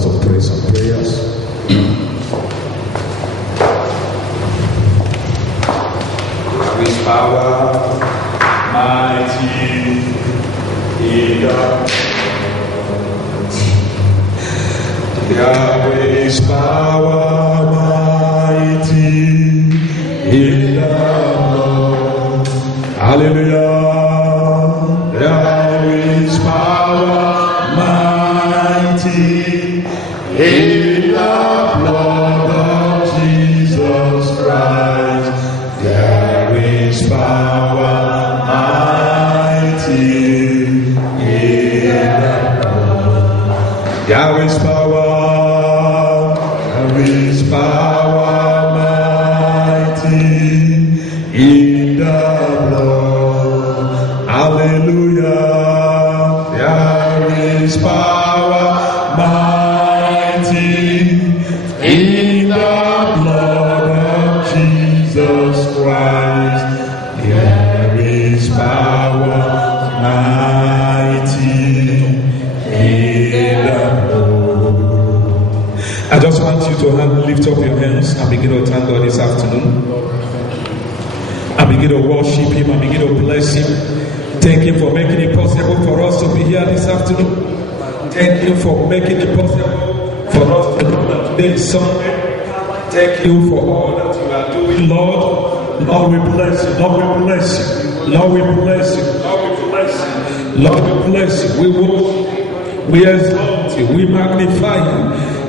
us to pray some prayers. There is power, mighty in There is power mighty in the Lord. Hallelujah. There is power mighty in the blood of Jesus Christ. There is power mighty in the blood. There is power. There is power mighty in the blood. Hallelujah. There is power mighty in the blood of Jesus Christ. There is power mighty in the blood. I just want you to lift up your hands and begin to thank God this afternoon. And begin to worship Him and begin to bless Him. Thank Him for making it possible for us to be here this afternoon. Thank you for making it possible for us to know that today is Sunday. Thank you for all that you are doing, Lord. Lord, we bless you. Lord, we bless you. Lord, we bless you. Lord, we bless you. Lord, we bless you. We worship you. We exalt you. We magnify you.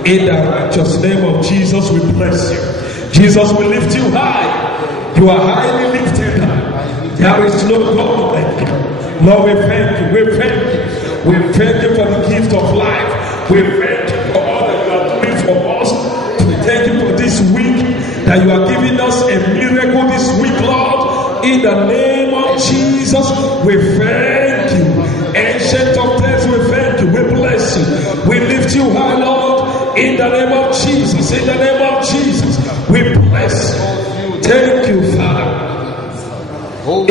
In the righteous name of Jesus, we bless you. Jesus, we lift you high. You are highly lifted high. There is no God like you. Lord, we thank you. We thank you. We thank you for the gift of life. We thank you for all that you are doing for us. We thank you for this week, that you are giving us a miracle this week, Lord. In the name of Jesus, we thank you. Ancient of days, we thank you. We bless you. We lift you high, Lord. In the name of Jesus. In the name of Jesus, we bless you. Thank you, Father.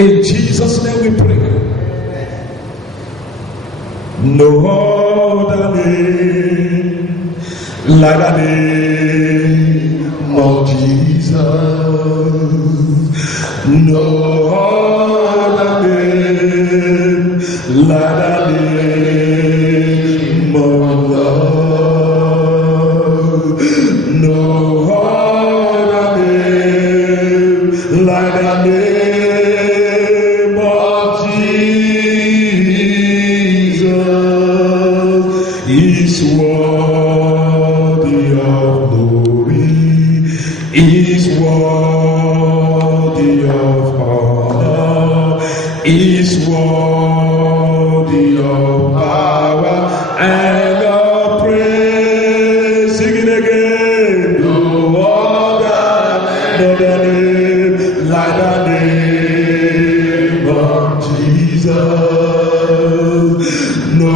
In Jesus' name we pray. No other name like the name of Jesus. No other name like the name of love. No other name like the name of Jesus. Is worthy of glory, is worthy of honor, is worthy of power and of praise. Sing it again. No other name like the name of Jesus. No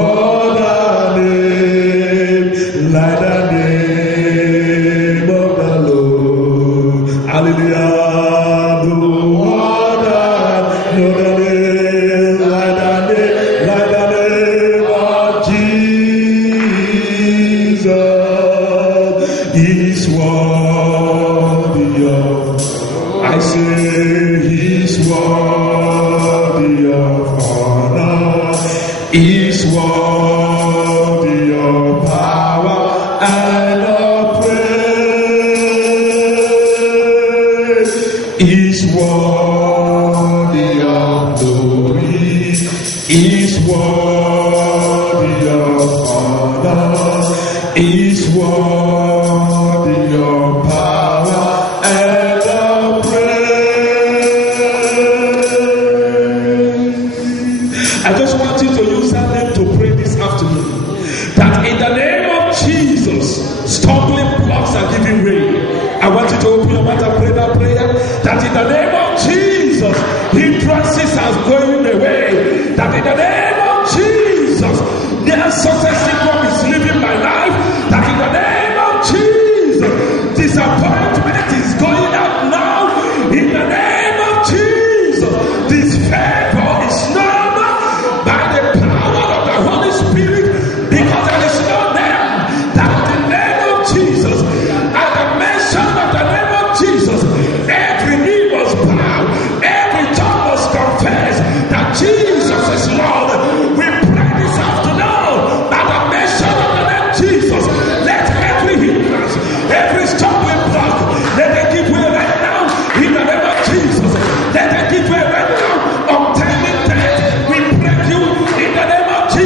other name like the name of the Lord. Hallelujah. No other name like the name of Jesus. Is worthy of, I say, He's worthy of honor, is worthy of power and of praise, is worthy of glory, is worthy of honor, is worthy of power and of praise. I just want you to use that name to pray this afternoon.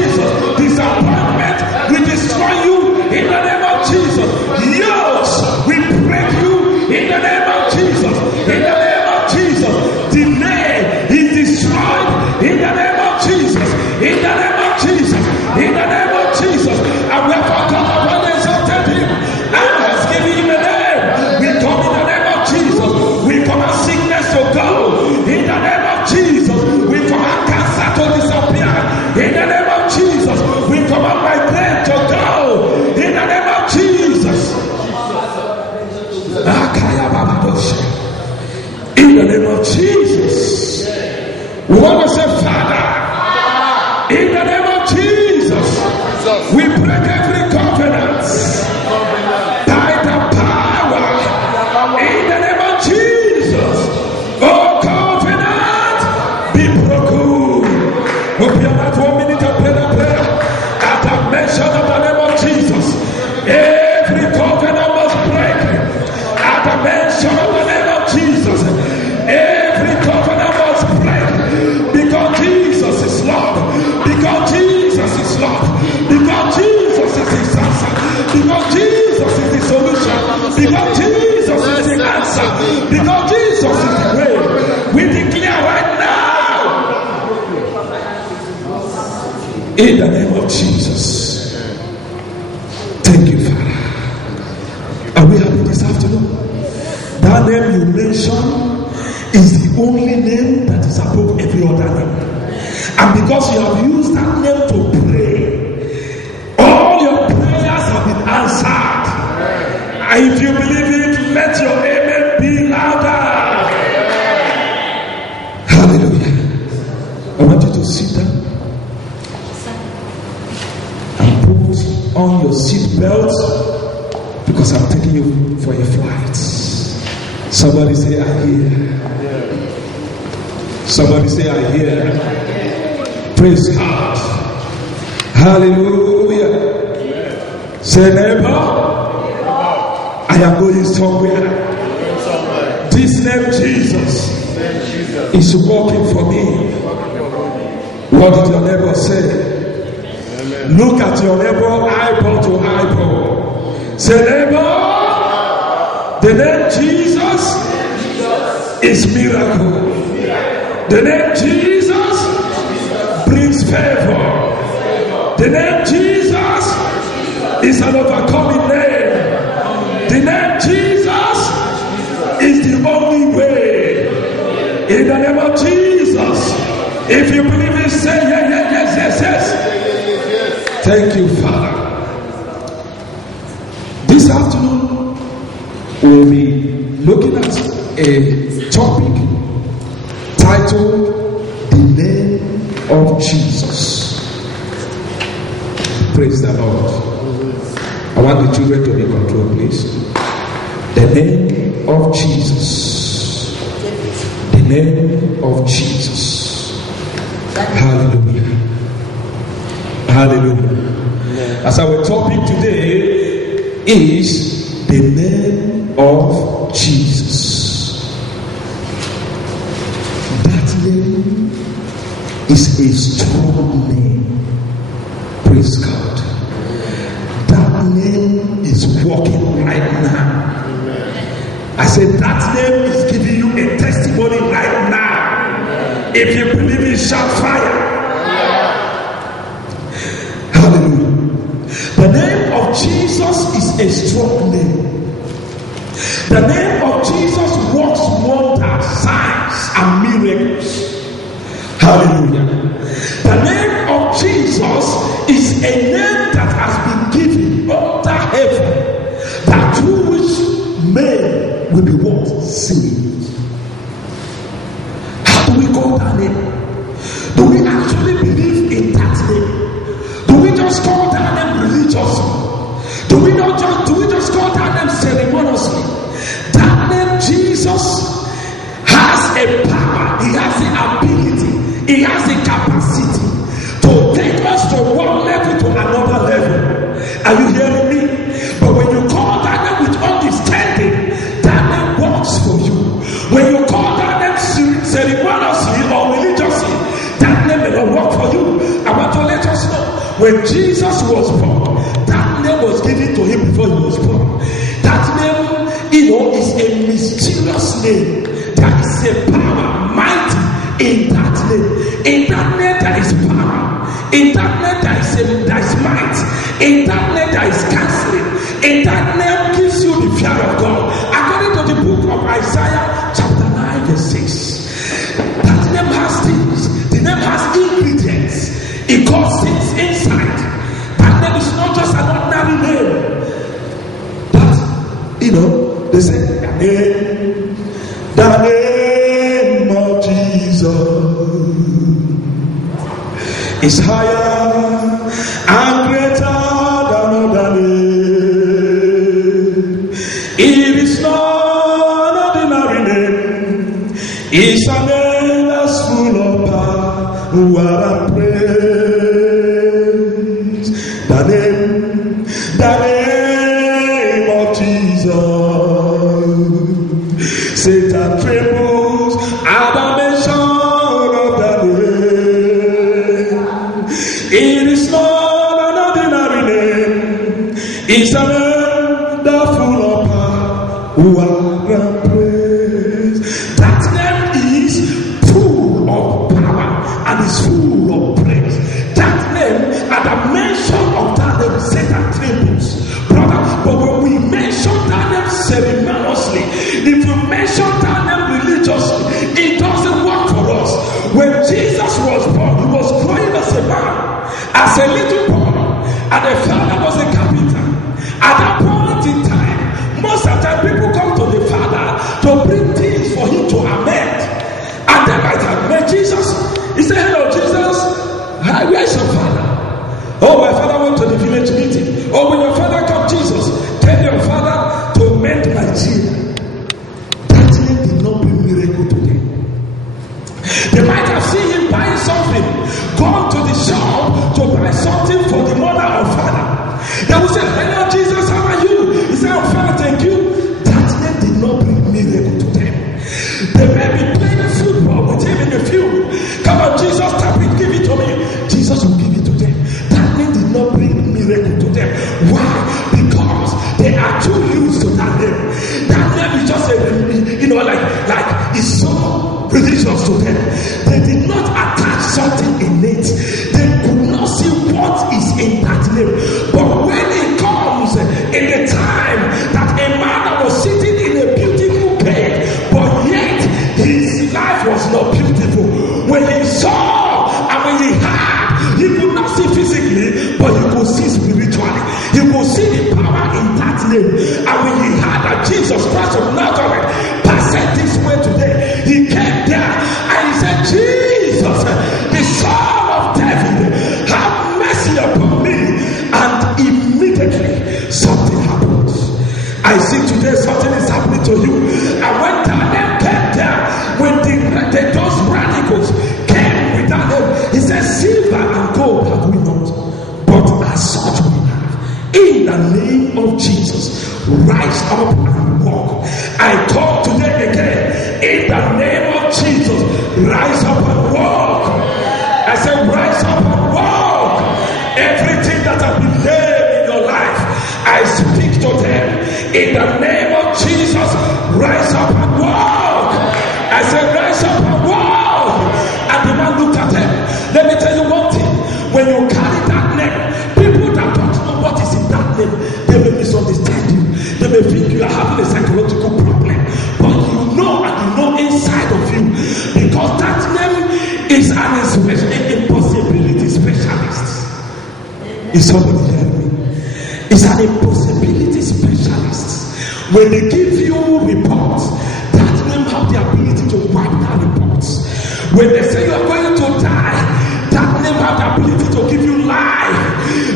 Jesus. Disappointment, we destroy you in the name of Jesus. Yokes, we break you in the name of Jesus. In the name of Jesus. Delay is destroyed in the name of Jesus. In the name of Jesus. In the name of Jesus. And we have forgotten about the exalted him. And has given him a name. We come in the name of Jesus. We command sickness to go. In the name of Jesus. We command cancer to disappear. In the name of Jesus. We command migraine to go. In the name of Jesus. In the name of Jesus. We want to say, Father, in the name of Jesus, we break every covenant by the power in the name of Jesus. Oh, covenant, be broken. Open your mouth 1 minute and pray that prayer. At the mention of the name of Jesus, every covenant must break. At the mention of the name of Jesus, every covenant must break. Because Jesus is Lord. Because Jesus is Lord. Because Jesus is his answer. Because Jesus is the solution. Because Jesus is the answer. Because Jesus is the way. We declare right now, in the name of Jesus. Thank you, Father. Are we happy this afternoon? That name you mentioned is the only name that is above every other name. And because you have used that name to pray, all your prayers have been answered. And if you believe it, let your amen be louder. Hallelujah. I want you to sit down and put on your seat belt, because I'm taking you for a flight. Somebody say, I hear. Somebody say, I hear. Praise God. Hallelujah. Say, neighbor, I am going somewhere. This name Jesus is working for me. What did your neighbor say? Look at your neighbor eyeball to eyeball. Say, neighbor, the name Jesus is miracle. The name Jesus brings favor. The name Jesus is an overcoming name. The name Jesus is the only way. In the name of Jesus. If you believe it, say yes. Thank you, Father. This afternoon, we'll be looking at a topic titled The Name of Jesus. Praise the Lord. I want the children to be in control, please. The name of Jesus. The name of Jesus. Hallelujah. Hallelujah. As our topic today is the name of Jesus. That name is a strong name. Praise God. That name is working right now. I said that name is giving you a testimony right now. If you believe it, shout fire. Hallelujah. The name of Jesus is a strong name. The name of Jesus works wonders, signs, and miracles. Hallelujah. The name of Jesus is a name that has been given under heaven, that through which men will be what? Saved. How do we call that name? Do we actually believe in that name? Do we just call that name religiously? Do we just call that name ceremoniously? That name Jesus has a power, he has the ability, he has the capacity to take us from one level to another level. Are you hearing me? But when you call that name with understanding, that name works for you. When you call that name ceremoniously or religiously, that name may not work for you. I want to let us know When Jesus was born, that name was given to him before he was born. That name, is a mysterious name. There is a power mighty in that name. In that name there is power. In that name there is might. In that name there is counseling. In that name gives you the fear of God. According to the book of Isaiah chapter 9 verse 6. That name has things. The name has ingredients. It causes things inside. That name is not just an ordinary name. But, they say, the name of Jesus is higher and greater than other name. It is not an ordinary name. It's a name that's full of power and praise. The name of Jesus. Satan trembles at the mention of that name. It is not an ordinary name. It's a name that's full of power and praise. That name is full of power and is full of praise. That name, at the mention of that name, Satan trembles, brother. But when we mention that name ceremoniously, if you mention that name religiously, it doesn't work for us. When Jesus was born, he was growing as a man, as a little boy, and the father was a carpenter. At that point in time, most of the time people come to the father to bring things for him to amend. And they might have met Jesus. He said, "Hello, Jesus. Where's your father?" "Oh, my father went to the village meeting." "Oh, when your father comes, Jesus, tell your father to mend my chair." That name did not bring miracle to them. They might have seen him buying something, gone to the shop to buy something for the mother or father. They will say, "Hello, Jesus, how are you?" He said, "I'm fine, thank you." That name did not bring miracle to them. They may be playing football with him in the field. "Come on, Jesus, tap it, give it to me." Jesus will give it to them. That name did not bring miracle to them. Why? Because they are too used to that name. That name is just like it's so religious to them. They did not attach something in it. They could not see what is in that name. But when it comes in the time that a man that was sitting in a beautiful bed, but yet his life was not beautiful. When he saw and when he heard, he could not see physically, but he could see spiritually. He could see the power in that name. And when he heard that Jesus Christ of Nazareth passed this way today, he came there and he said, "Jesus, the Son of David, have mercy upon me." And immediately something happened. I see today something is happening to you. And when that name came there, when those radicals came with that name, he said, "Silver and gold have we not, but as such we have. In the name of Jesus, rise up and walk." I call today again, in the name of Jesus, rise up and walk. I said, rise up and walk. Everything that has been laid in your life, I speak to them. In the name of Jesus, rise up and walk. I said, rise up and walk. And the man looked at them. Let me tell you one thing. When you carry that name, people that don't know what is in that name, they may misunderstand you. They may think you are having a psychological problem. But you know, and you know inside of you, because that name is an impossibility specialist. Is somebody hearing me? It's an impossibility specialist. When they give you reports, that name have the ability to wipe that reports. When they say you are going to die, that name have the ability to give you life.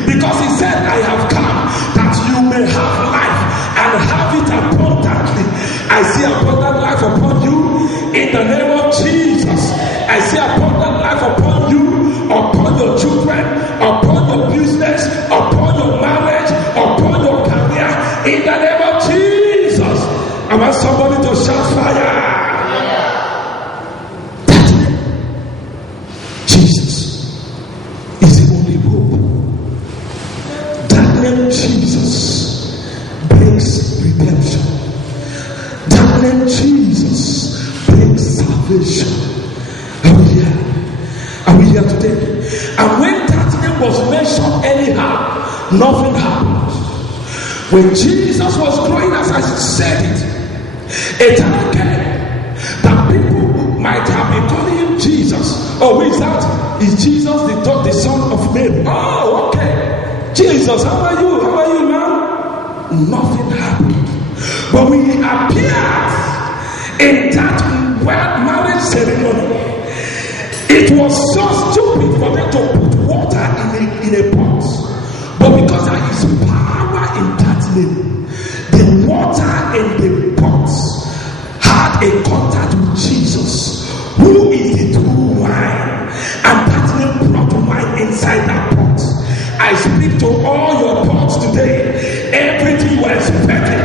Because he said, "I have come that you may have life and have it abundantly." I see abundant life upon you in the name of Jesus. I see abundant life upon you, upon your children, upon your business, upon your marriage, upon your career, in the name of Jesus. I want somebody to shout fire. That name, Jesus, is the anyhow. Nothing happened. When Jesus was growing, as I said it, a time came that people might have been calling him Jesus. Oh, who is that? Is Jesus the son of Mary? Oh, okay. Jesus, how are you? How are you, man? Nothing happened. But when he appeared in that marriage ceremony, it was so stupid for them to put water in a pot. But because there is power in that name, the water in the pot had a contact with Jesus, who is the true wine. And that name brought wine inside that pot. I speak to all your pots today. Everything you are expecting,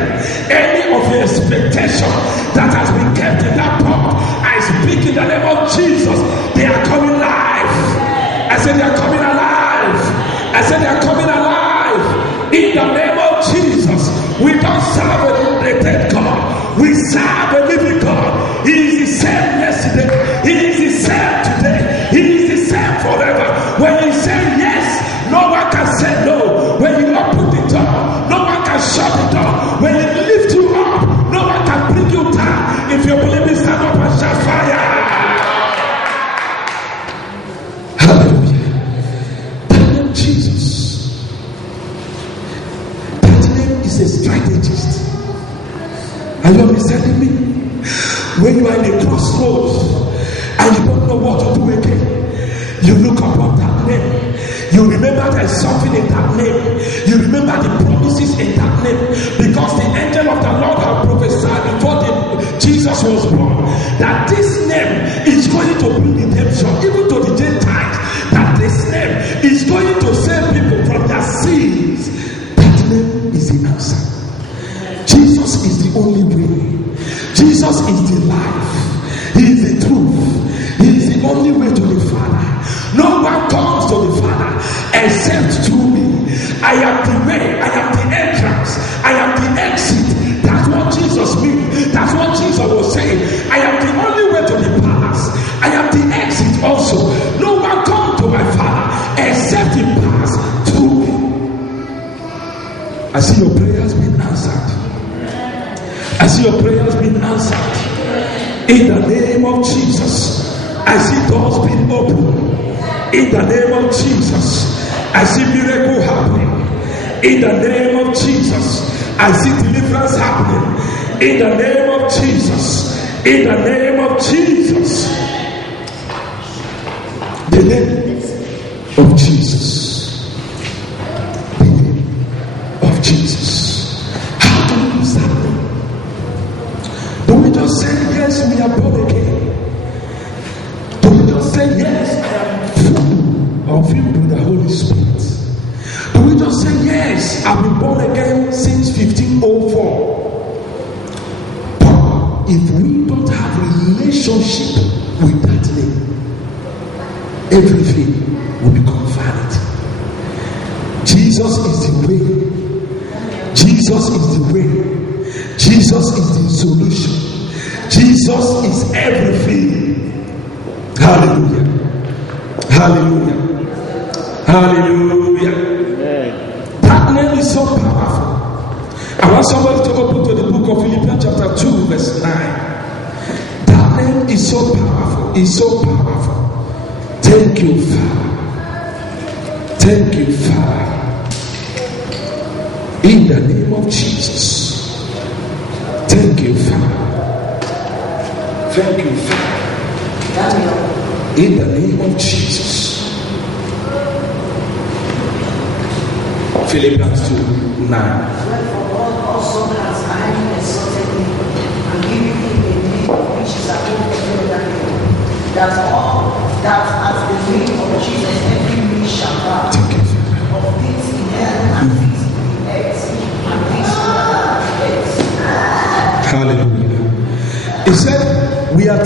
any of your expectation that has been kept in that pot, I speak in the name of Jesus. They are coming live. I said they are coming alive. I said they are coming alive. In the name of Jesus. We don't serve a dead God. We serve a living God. He is the same yesterday. He is the same today. He is the same forever. When you say yes, no one can say no. When you open the door, no one can shut the door. When he lift you up, no one can bring you down. If you believe me, stand up and shout fire. Hallelujah. That name Jesus. That name is a strategist. Are you understanding me? When you are in a crossroads and you don't know what to do again, you look upon that name. You remember there's something in that name. You remember the promises in that name. Because the angel of the Lord had prophesied before Jesus was born that this name is going to bring redemption even to the Gentiles. That this name is going to save people from their sins. That name is the answer. Jesus is the only way. Jesus is the life. He is the truth. He is the only way to the Father. No one comes to the Father except through me. I am the way. I am the entrance. I am the exit. That's what Jesus means. That's what Jesus was saying. I am the only way to the palace. I am the exit also. No one comes to my Father except he pass through me. I see your prayers being answered. I see your prayers being answered. In the name of Jesus, I see doors being opened. In the name of Jesus, I see miracle happening. In the name of Jesus, I see deliverance happening. In the name of Jesus. In the name of Jesus. The name of Jesus. The name of Jesus. How do we use that name? Do we just say yes, we are born again? Do we just say yes, I am filled with the Holy Spirit? Do we just say yes, I've been born again since 1504? But if we don't have a relationship with that name, everything will become vanity. Jesus is the way. Jesus is the way. Jesus is the solution. Jesus is everything. Hallelujah. Hallelujah. Hallelujah. Amen. That name is so powerful. I want somebody to open to the book of Philippians chapter 2 verse 9. That name is so powerful. It's so powerful. Thank you, Father. Thank you, Father. In the name of Jesus. Thank you, Father. Thank you, Father. In the name of Jesus. Philippians 2:9. Wherefore God also has highly exalted me and given me a name which is above every other name, that all that at the name of Jesus every knee shall bow, of things in heaven and things in the earth and things under the earth. Hallelujah. He said we are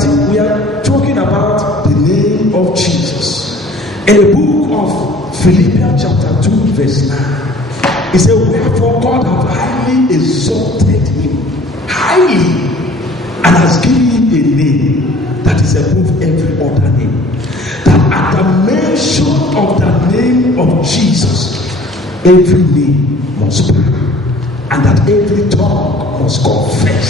talking about the name of Jesus. In the book of Philippians chapter 2 verse 9, he said, wherefore God hath highly exalted him, highly, and has given him a name that is above every other name, that at the mention of the name of Jesus, every knee must bow, and that every tongue must confess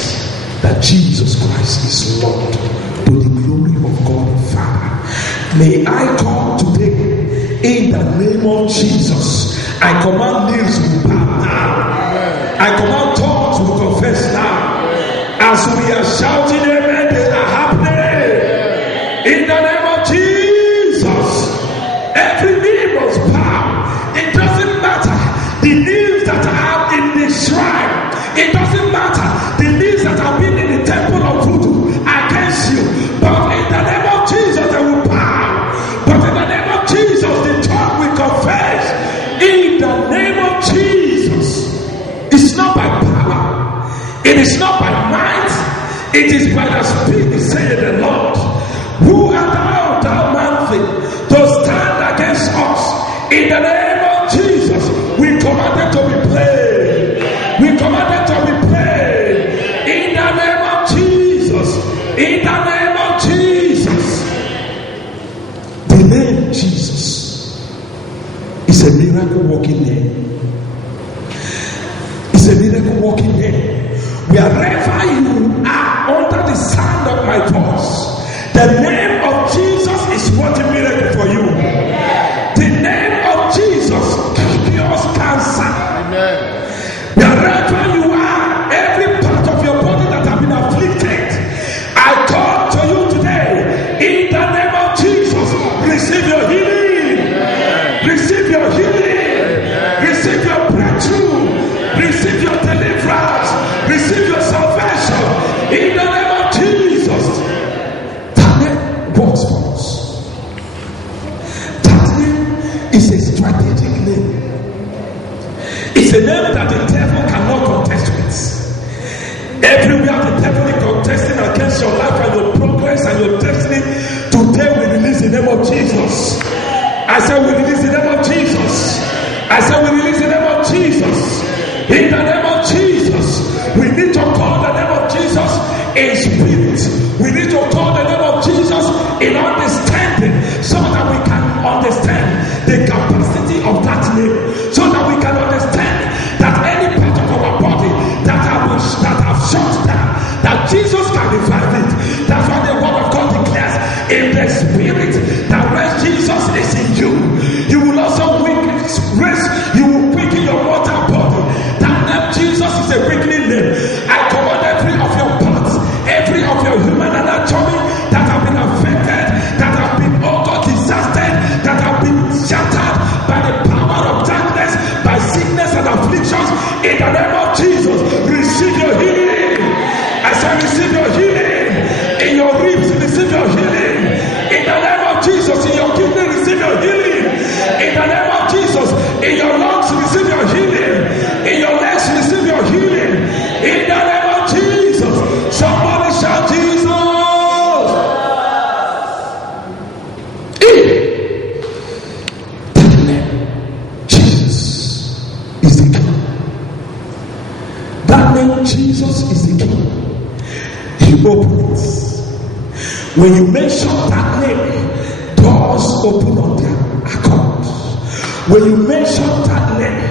that Jesus Christ is Lord, to the glory of God the Father. May I come today in the name of Jesus. I command knees to bow now. I command tongues to confess now. As we are shouting amen, they are happening. In the name of Jesus, every knee must bow. It doesn't matter the knees that are in the shrine. It doesn't matter the knees that have been in the temple of voodoo against you. But in the name of Jesus, they will bow. But in the name of Jesus, the tongue will confess. In the name of Jesus, it's not by power, it is not by might, it is by the Spirit, saying the Lord. Who art thou, thou man thing, to stand against us? In the name of Jesus, we command them to be played. We command them to be played. In the name of Jesus. In the name of Jesus. The name Jesus is a miracle working name. It's a miracle working name. Wherever you are under the sound of my voice, the name of Jesus is working miracle for you. The name of Jesus cures cancer. Amen. Wherever you are, every part of your body that has been afflicted, I come to you today in the name of Jesus. Receive your healing. Amen. Receive your healing. Amen. Receive your breakthrough. Amen. Receive your deliverance. Amen. Receive your salvation in the name of Jesus. That name works for us. That name is a strategic name. It's a name that the devil cannot contest with. Everywhere the devil is contesting against your life and your progress and your destiny, today we release the name of Jesus. I said we release the name of Jesus. I said we release the name of Jesus. In the name of Jesus, we need to call the name of Jesus in spirit. We need to call the name of Jesus in understanding, so that we can understand the capacity of that name, so that we can understand that any part of our body that have shut down, that Jesus can revive it. That's why the word of God declares, in the spirit that when Jesus is in you, you will also raise, you will quicken your mortal body. That name Jesus is a quickening name. I command every of your parts, every of your human anatomy that have been affected, that have been disastered, that have been shattered by the power of darkness, by sickness and afflictions, in the name of Jesus, receive your healing. I say receive your healing. In your ribs, receive your healing. In the name of Jesus, in your kidney, receive your healing. In the name of Jesus, in your lungs, receive your healing. In your legs, receive your healing. In the name of Jesus, somebody shout Jesus. That name, Jesus, is the King. That name, Jesus, is the King. He opens. When you mention that name, doors open on their accord. When you mention that name,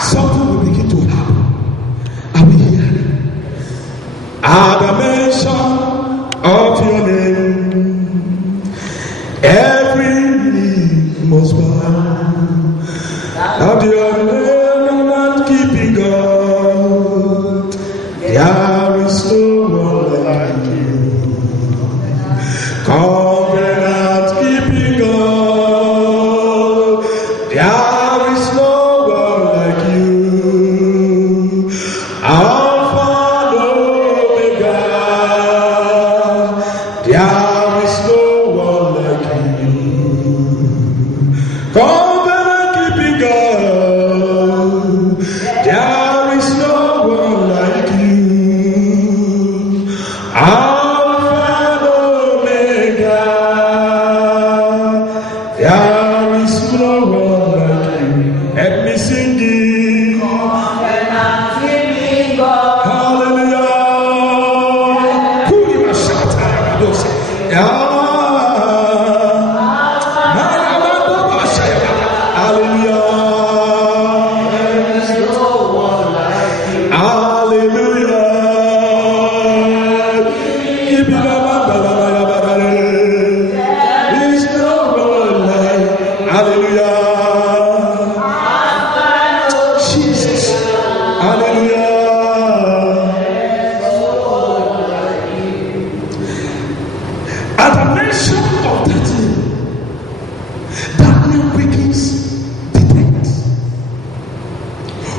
something will begin to happen. Are we here? At the mention of your name, every knee must bow. At your name, not keeping God. There is no one like you. Covenant keeping God. There is no one like you. Alpha and Omega. There is no one like you. Covenant keeping God.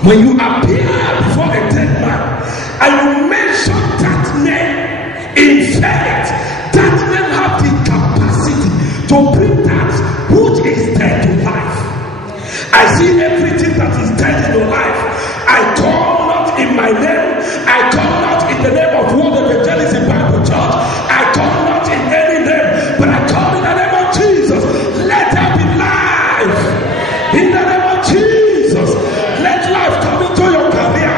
When you appear before a dead man and you mention that name in faith, that name have the capacity to bring that which is dead to life. I see everything that is dead in your life. I call not in my name. I call not in the name of World Evangelism Bible Church. I call not in any name, but I call in the name of Jesus. Let there be life. In the name of Jesus. Let life come into your career.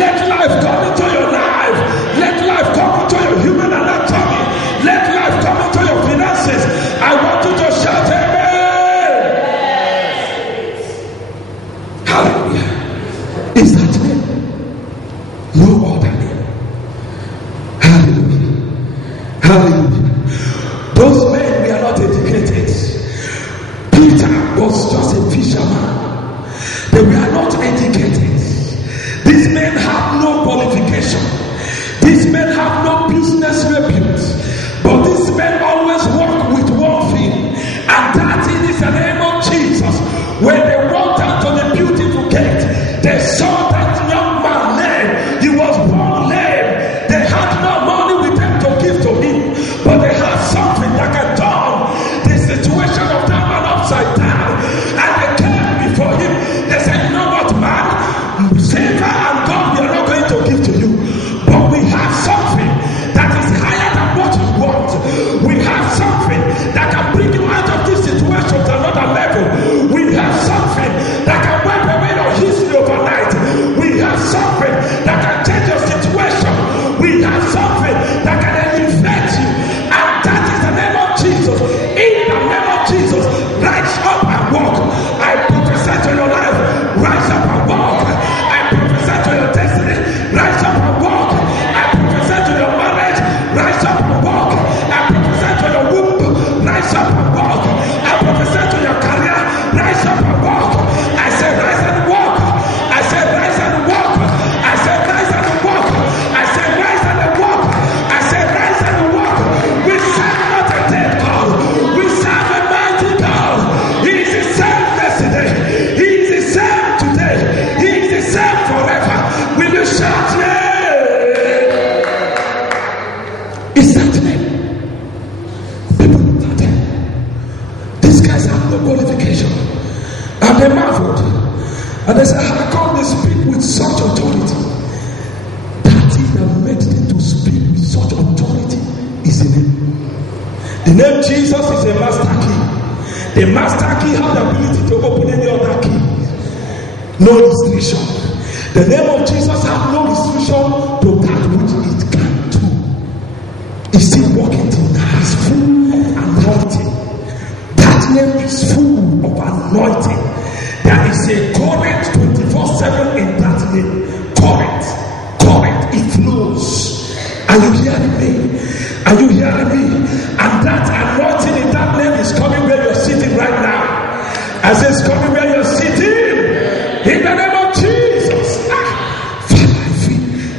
Let life come into your life. Let life come into your human anatomy. Let life come into your finances. I want you to shout amen. Hallelujah. Is that name? No other name. Hallelujah. Hallelujah. Those men were not educated. Peter was just a fisherman. They were not educated. These men have no qualification. These men have no business repute. But these men always walk with one thing, and that is the name of Jesus. When they walked out to the beautiful gate, they saw that young man lame. He was born lame. They had no money with them to give to him, but they had something that can turn the situation of that man upside down. And they came before him. They said, "You know what, man? Silver and gold we are not going to give to you, but we have something that is higher than what you want. We have something that can bring you out of this situation to another level. We have something that can wipe away your history overnight. We have something that can change your situation. We have something that can elevate you, and that is the name of Jesus. In the name of Jesus, rise up and walk. I prophesy to your life, rise up and walk. I prophesy to your destiny, rise up and walk. I prophesy to your marriage, rise up and walk. I prophesy to your womb, rise up and walk. I prophesy to your career, rise up and walk. I say rise and walk. I say rise and walk. I say rise and walk. I say rise and walk. I say rise and walk. We serve not a dead God. We serve a mighty God. He is the same yesterday. He is the same today. He is the same forever. Will you shout yeah? It's that name. People looked at them. These guys have no qualification. And they marveled. And they said, how come they speak with such authority? That thing that made them to speak with such authority is the name. The name Jesus is a master key. The master key has the ability to open any other key. No restriction. The name of Jesus has no restriction to that which it can do. It's still working till now. It's full of anointing. That name is full of anointing. There is a current 24/7 in that name. Current. It flows. Are you hearing me? Are you hearing me? And that anointing in that name is coming where you're sitting right now. As it's coming where you're sitting. In the name of Jesus.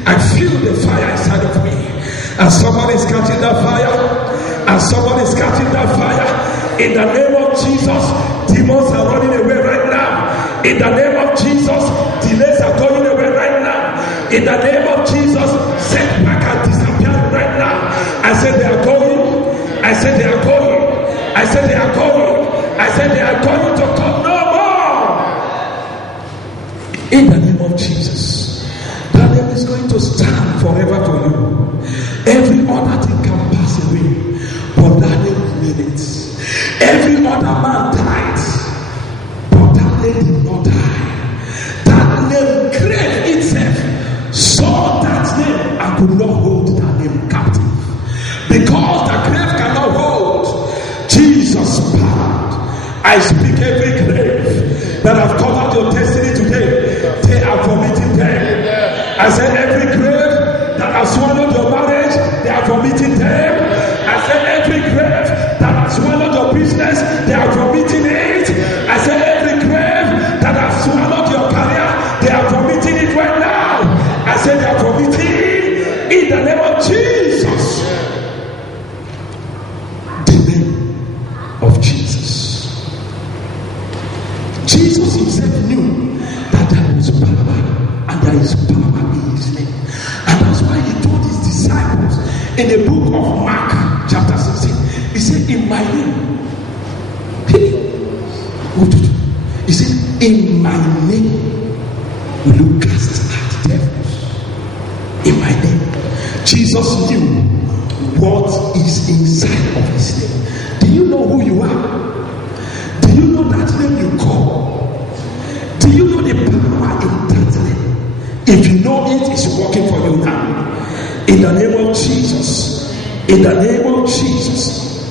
I feel the fire inside of me. And somebody is catching that fire. And somebody is catching that fire. In the name of Jesus, demons are running away right now. In the name of Jesus, delays are going away right now. In the name of Jesus, setback are disappearing right now. I said they are going. I said they are going. I said they are going. I said they are going to come no more. In the name of Jesus, that name is going to stand forever for you. Every other thing can pass away, but that name remains. Every other man died, but that name did not die. That name grave itself saw that name and could not hold that name captive. Because the grave cannot hold Jesus' power. I speak every grave that have covered your destiny today, they are vomiting them. I said every grave that has swallowed your marriage, they are vomiting them. I said every grave that has swallowed your business, they are vomiting it. I said every grave that has swallowed your career, they are vomiting it right now. I said they are vomiting in the name of Jesus. The name of Jesus. Jesus himself knew that there was power there is power in his name. And that's why he told his disciples in the book of Mark, chapter 16, he said, in my name. He said, in my name will you cast out devils. In my name. Jesus knew what is inside of his name. Do you know who you are? Do you know that name you call? Do you know the power in that name? If you know it is working for you now. In the name of Jesus. In the name of Jesus.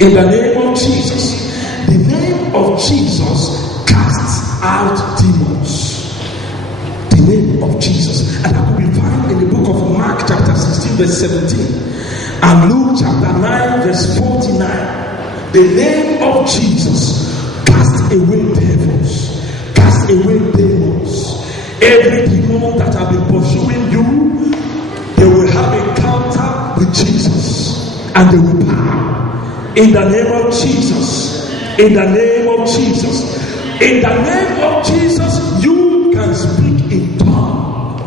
In the name of Jesus. The name of Jesus casts out demons. The name of Jesus. And that will be found in the book of Mark chapter 16 verse 17. And Luke chapter 9 verse 49. The name of Jesus cast away devils. Cast away demons. Every demon that have been pursuing you, they will have a encounter with Jesus. And they will bow. In the name of Jesus. In the name of Jesus. In the name of Jesus, you can speak in tongues.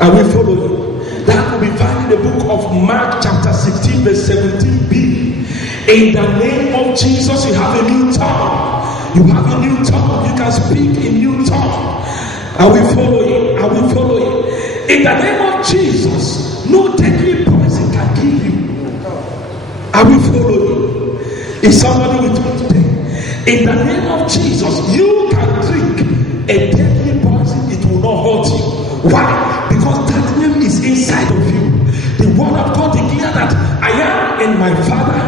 I will follow you. That will be found in the book of Mark chapter 16 verse 17b. In the name of Jesus, you have a new tongue. You have a new tongue. You can speak in new tongue. I will follow you. I will follow you. In the name of Jesus, no deadly poison can kill you. I will follow you. Is somebody with me today? In the name of Jesus, you can drink a deadly poison, it will not hurt you. Why? Because that name is inside of you. The word of God declares that I am in my Father,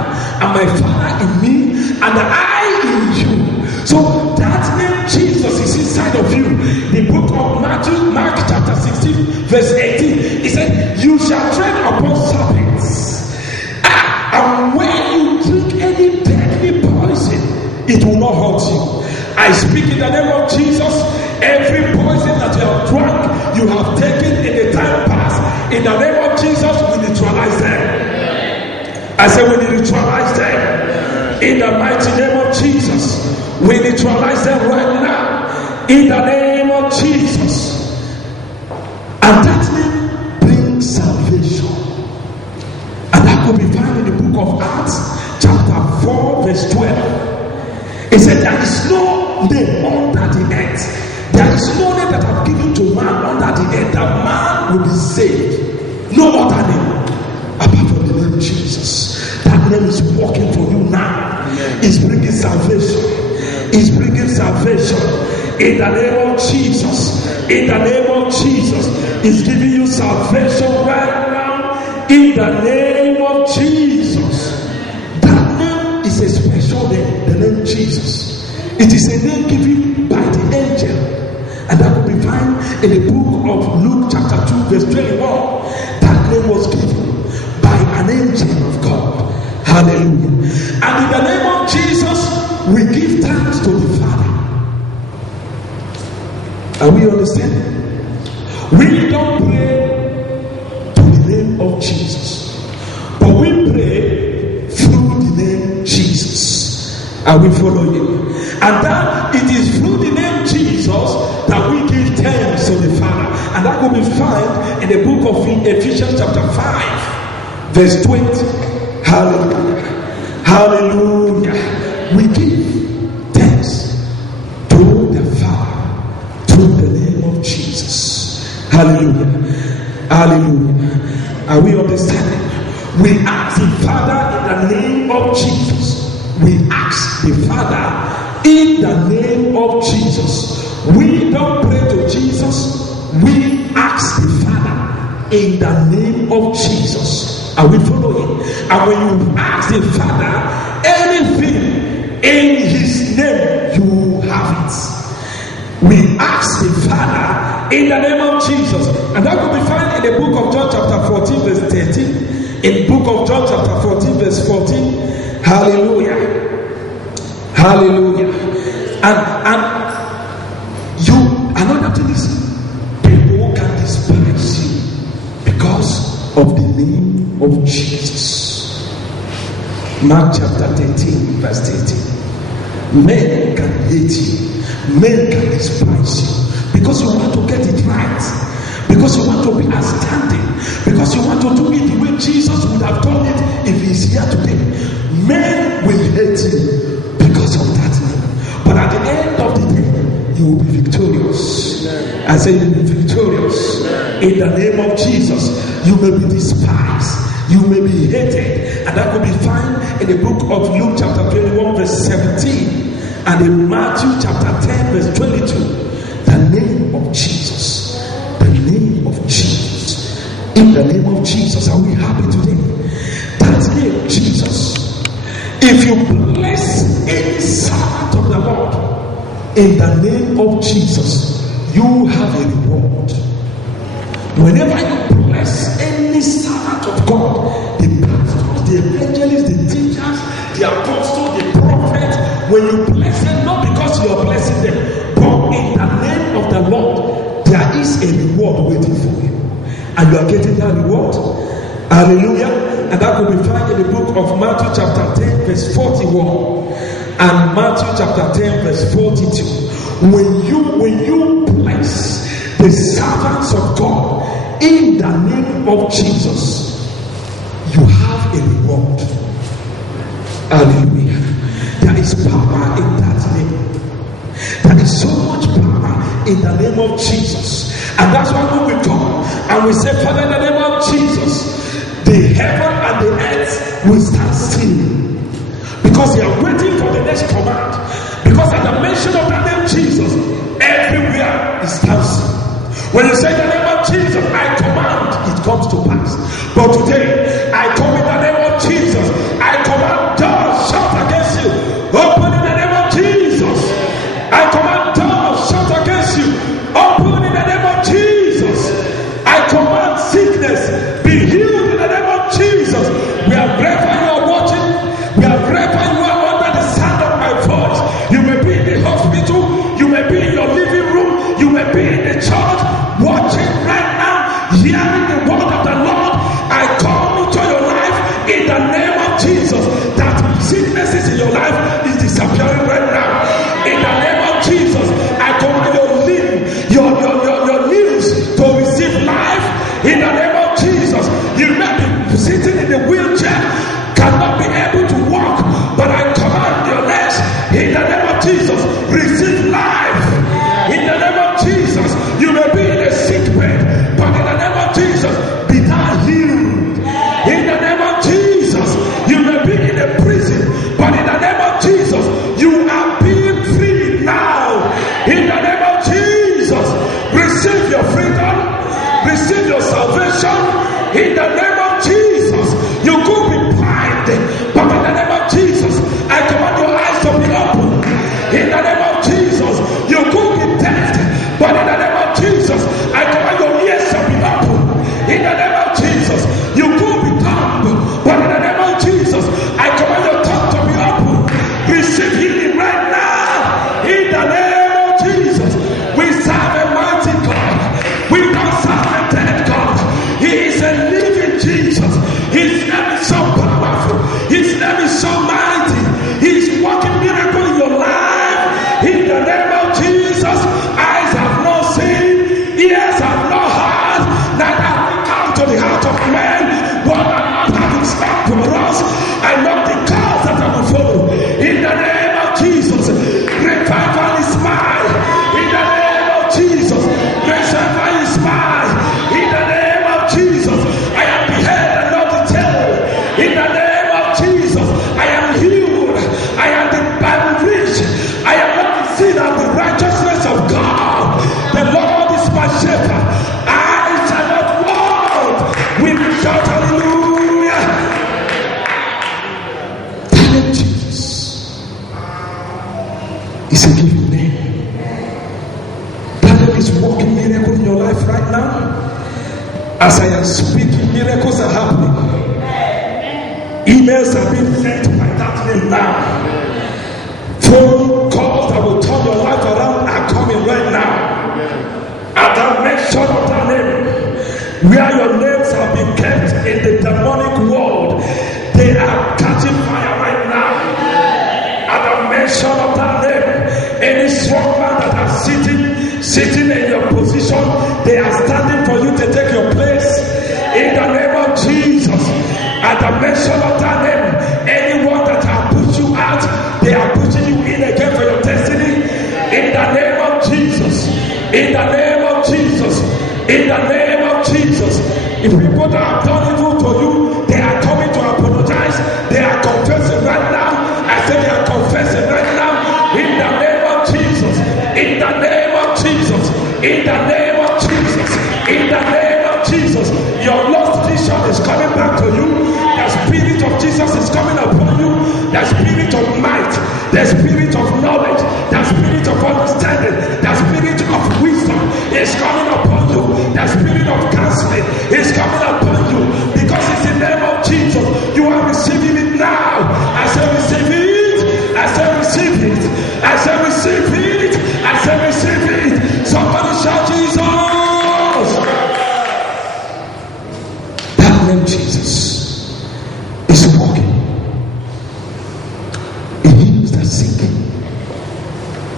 and my Father in me, and I in you. So that name Jesus is inside of you. The book of Mark chapter 16, verse 18, he said, you shall tread upon serpents. And when you drink any deadly poison, it will not hurt you. I speak in the name of Jesus. Every poison that you have drunk, you have taken in the time past, in the name of Jesus, we neutralize them. I say we neutralize them. In the mighty name of Jesus, we neutralize them right now. In the name of Jesus. And that name brings salvation. And that will be found in the book of Acts, chapter 4, verse 12. It said, there is no name under the earth. There is no name that I've given to man under the earth that man will be saved. No other name apart from the name Jesus. That name is working for you now. It's bringing salvation. It's bringing salvation. In the name of Jesus. In the name of Jesus. It's giving you salvation right now. In the name of Jesus. That name is a special name. The name Jesus. It is a name given by the angel. And that will be found in the book of Luke chapter 2 verse 21. That name was given by an angel of God. Hallelujah. And in the name of Jesus, we give thanks to the Father. Are we understanding? We don't pray to the name of Jesus, but we pray through the name Jesus. And we follow you. And that it is through the name Jesus that we give thanks to the Father. And that will be found in the book of Ephesians chapter 5 verse 20. Hallelujah. Hallelujah. We give thanks to the Father through the name of Jesus. Hallelujah. Hallelujah. Are we understanding? We ask the Father in the name of Jesus. We ask the Father in the name of Jesus. We don't pray to Jesus. We ask the Father in the name of Jesus. Are we following? And when you ask the Father anything in his name, you have it. We ask the Father in the name of Jesus. And that will be found in the book of John chapter 14 verse 13. In the book of John chapter 14 verse 14. Hallelujah. Hallelujah. And you, another thing is, people can despise you because of the name of Jesus. Mark chapter 13 verse 13. Men can hate you. Men can despise you because you want to get it right. because you want to be outstanding, because you want to do it the way Jesus would have done it if he's here today. Men will hate you because of that name, but at the end of the day, you will be victorious. I say you will be victorious in the name of Jesus. You may be despised, you may be hated, and that will be found in the book of Luke chapter 21 verse 17 and in Matthew chapter 10 verse 22. The name of Jesus, the name of Jesus, in the name of Jesus. Are we happy today? That name, Jesus. If you bless any servant of the Lord in the name of Jesus, you have a reward. Whenever you bless any servant of God, the pastors, the evangelists, the teachers, the apostles, the prophets, when you bless them, not because you are blessing them, but in the name of the Lord, there is a reward waiting for you, and you are getting that reward. Hallelujah. And that will be found in the book of Matthew chapter 10 verse 41 and Matthew chapter 10 verse 42. When you bless the servants of God in the name of Jesus, you have a reward. Hallelujah. There is power in that name. There is so much power in the name of Jesus. And that's why when we come and we say, Father, in the name of Jesus, the heaven and the earth will stand still, because they are waiting for the next command. Because at the mention of the name Jesus, everywhere is dancing. When you say the name of Jesus, I command, it comes to pass. But today, I come in the name of Jesus. I command doors shut against you, open in the name of Jesus. I command doors shut against you, open in the name of Jesus. I command sickness be healed in the name of Jesus. Wherever you are watching, wherever you are under the sound of my voice, you may be in the hospital, you may be in your living room, you may be in the church, watching right now, hearing the word of the Lord. I come into your life in the name of Jesus. That sicknesses in your life is disappearing right now. In the name of Jesus, I command your limbs to receive life. In the name of Jesus, you may be sitting in the wheelchair, cannot be able to walk, but I command your legs in the name of Jesus, receive life. In the name of Jesus, you may be in a sick bed, but in the name of Jesus, be thou healed. In the name of Jesus, you may be in a prison, but in the name of Jesus, you are being free now. In the name of Jesus, receive your freedom, receive your salvation. In the name of Jesus, you could be blind, but in the name of Jesus, I command your eyes to be open. In the name of Jesus, you could be dead, but in the name of Jesus, I command your ears to be open. In the name of Jesus, you could be dumb, but in the name of Jesus, I command your tongue to be open. Receive healing right now. In the name of Jesus, we serve a mighty God. We don't serve a dead God. He is a living Jesus. His name is so powerful. His name is so mighty. He's working miracle in your life. In the name of Jesus, eyes have not seen, ears have not heard, neither have it come to the heart of man. What I'm having stopped for us, I know the cause that I will follow. In the name of Jesus, revival is mine. In the name of Jesus, revival is mine. In the name of Jesus, I am the head and not the tail. In the name of Jesus, I am healed. I am rich. I am not the sin of the righteousness of God. The Lord is my shepherd. I shall not want. We will shout hallelujah. Thank Jesus. It's a given name. That is working miracle in your life right now. As I am speaking, miracles are happening. Emails are being sent by that name now. Phone calls that will turn your life around are coming right now. At the mention of that name, where your names have been kept in the demonic world, they are catching fire right now. At the mention of that name, any strong man that are sitting in your position, they are standing for you mention of that name, anyone that have pushed you out, they are pushing you in again for your destiny. In the name of Jesus. In the name of Jesus. In the name of Jesus. If people that have done evil to you, they are coming to apologize. They are confessing right now. I say they are confessing right now. In the name of Jesus. In the name of Jesus. In the name of Jesus. In the name of Jesus. Your lost vision is coming back to you. The Spirit of Jesus is coming upon you. The Spirit of might. The Spirit of knowledge. The Spirit of understanding. The Spirit of wisdom is coming upon you. The Spirit of counseling is coming upon you. Because it's the name of Jesus. You are receiving it now. I say receive it. I say receive it. I say receive it. I say receive it. Somebody shout Jesus. That name Jesus is walking. It heals the sick.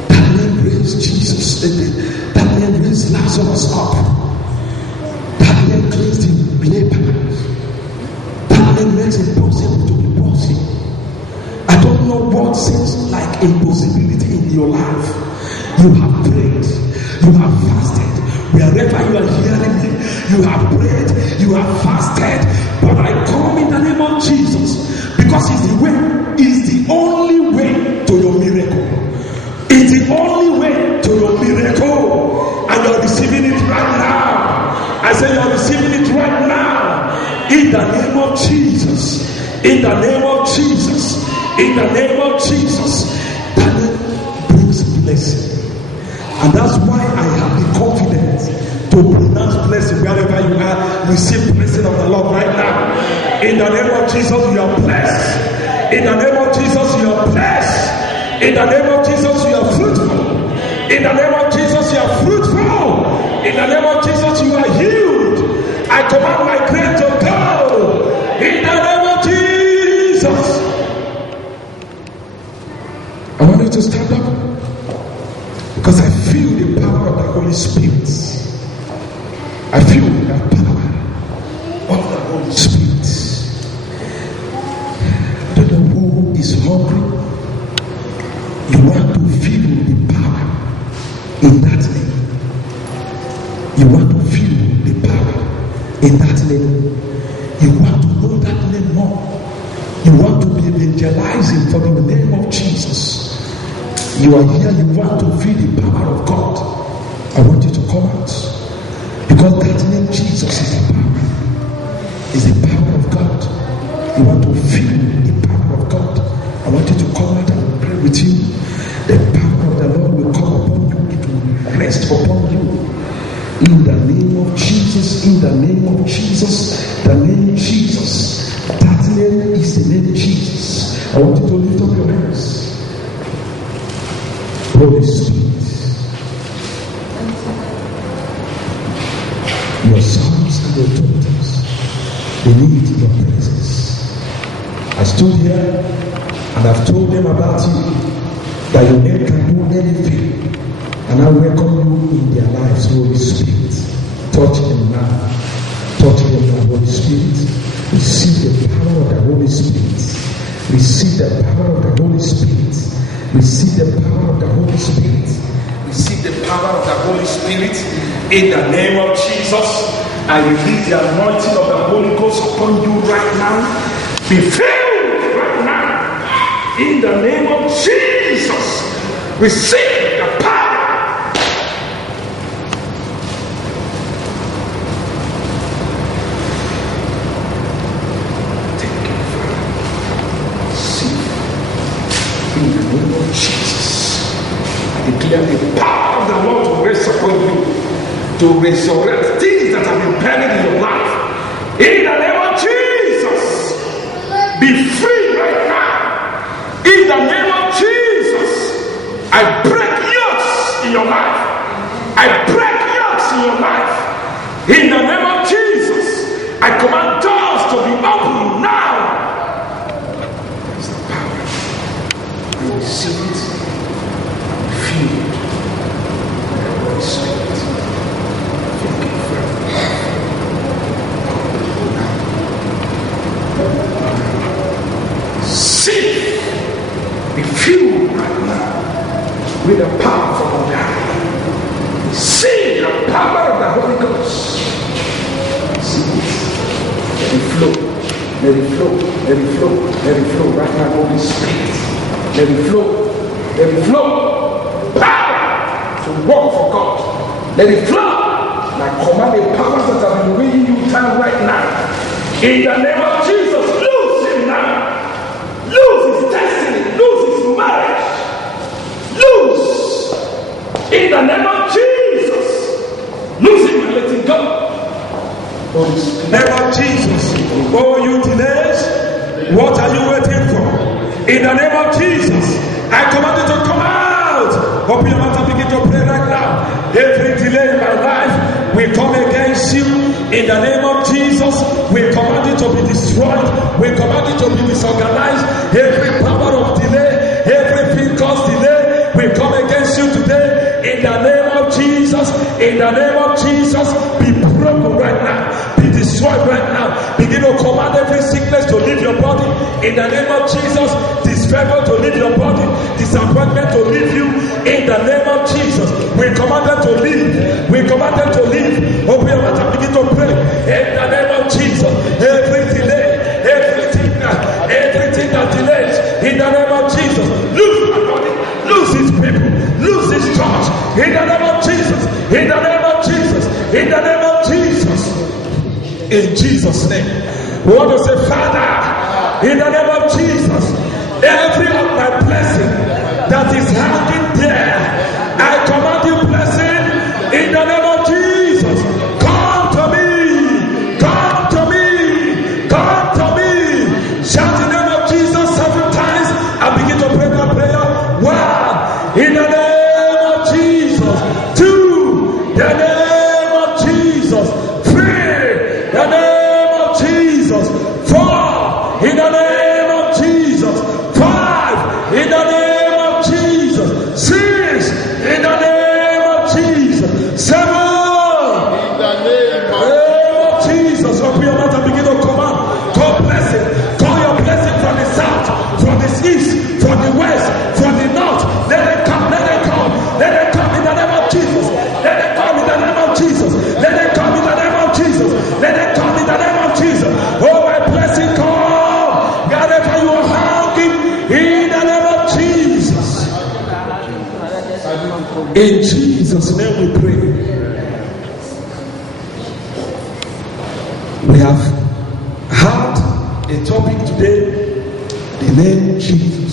That name raised Jesus. That name raised Lazarus up. That name cleansed him leper. That name makes it possible to be possible. I don't know what seems like impossibility in your life. You have prayed, you have fasted. Wherever you are hearing me, you have prayed, you have fasted. But I come in the name of Jesus because it's the way, it's the only way to your miracle. It's the only way to your miracle. And you're receiving it right now. I say you're receiving it right now. In the name of Jesus. In the name of Jesus. In the name of Jesus. That name brings blessing. And that's why I have the confidence to pronounce blessing wherever you are. Receive blessing of the Lord right now. In the name of Jesus, you are blessed. In the name of Jesus, you are blessed. In the name of Jesus, you are fruitful. In the name of Jesus, you are fruitful. In the name of Jesus, you are healed. I command my grace to go. In the name of Jesus. I want you to stand up. Because I feel the power of the Holy Spirit. I feel the power of the Holy Spirit. I don't know who is hungry. You want to feel the power in that name. You want to feel the power in that name. You want to know that name more. You want to be evangelizing for the name of Jesus. You are here, you want to feel the power of God. I want you to come out. Because that name Jesus is the power. Is the power of God. You want to feel the power of God. I want you to come out and pray with you. The power of the Lord will come upon you. It will rest upon you. In the name of Jesus. In the name of Jesus. The name Jesus. That name is the name Jesus. I want you to lift up your hands. Holy Spirit, your sons and your daughters, they need your presence. I stood here and I've told them about you, that your name can do anything, and I welcome you in their lives, Holy Spirit. Touch them now. Touch them now, Holy Spirit. Receive the power of the Holy Spirit. Receive the power of the Holy Spirit. Receive the power of the Holy Spirit. Receive the power of the Holy Spirit. In the name of Jesus, I release the anointing of the Holy Ghost upon you right now. Be filled right now. In the name of Jesus, receive the power. Thank you, Father. Receive. In the name of Jesus, I declare the power of the Lord to rest upon you, to resurrect things that have been buried in your life. In the name of Jesus, be free right now. In the name of Jesus, I break yokes in your life. I break yokes in your life. In the name of Jesus, I command doors to be opened now. Receive it. Feel it. Holy Spirit. Thank you, Father. Let it flow. Let it flow. Let it flow. Right now, Holy Spirit. Let it flow. Let it flow. Power to work for God. Let it flow. I command the powers that have been weighing you down right now. In the name of Jesus, lose him now. Lose his destiny. Lose his marriage. Lose. In the name of Jesus. Lose him and let him go. Name of Jesus. Oh, you delays, what are you waiting for? In the name of Jesus, I command you to come out. Open your mouth and begin to pray right now. Every delay in my life, we come against you. In the name of Jesus, we command you to be destroyed. We command you to be disorganized. Every power of delay, everything caused delay, we come against you today. In the name of Jesus, in the name of Jesus, be broken right now. Be destroyed right now. Begin to command every sickness to leave your body. In the name of Jesus, disfavor to leave your body. Disappointment to leave you. In the name of Jesus, we command them to leave. We command them to leave. Open your mouth and begin to pray. In the name of Jesus, every delay, everything that delays. In the name of Jesus, lose my body, lose his people, lose his church. In the name of Jesus, in the name of Jesus, in the name of Jesus. In Jesus' name, we want to say, Father, in the name of Jesus, every of my blessing that is hanging there, I command you blessing in the name of Jesus. Come to me, come to me, come to me. Shout the name of Jesus 7 times and begin to pray that prayer. 1, in the name of Jesus. 2, the name of Jesus. 3, the name of Jesus. 4, in the name of Jesus. 5, in the name of Jesus. 6, in the name of Jesus. 7, in the name of Jesus. Open your mouth and begin to command. Call blessing. Call your blessing from the south, from the east, from the west, from the north. Let it come, let it come, let it come in the name of Jesus. Let it come in the name of Jesus. Let it come in the name of Jesus. Let it come in the name of Jesus. Oh, my blessing, come. Wherever you are hanging, in the name of Jesus. In Jesus' name we pray. We have had a topic today, the name Jesus.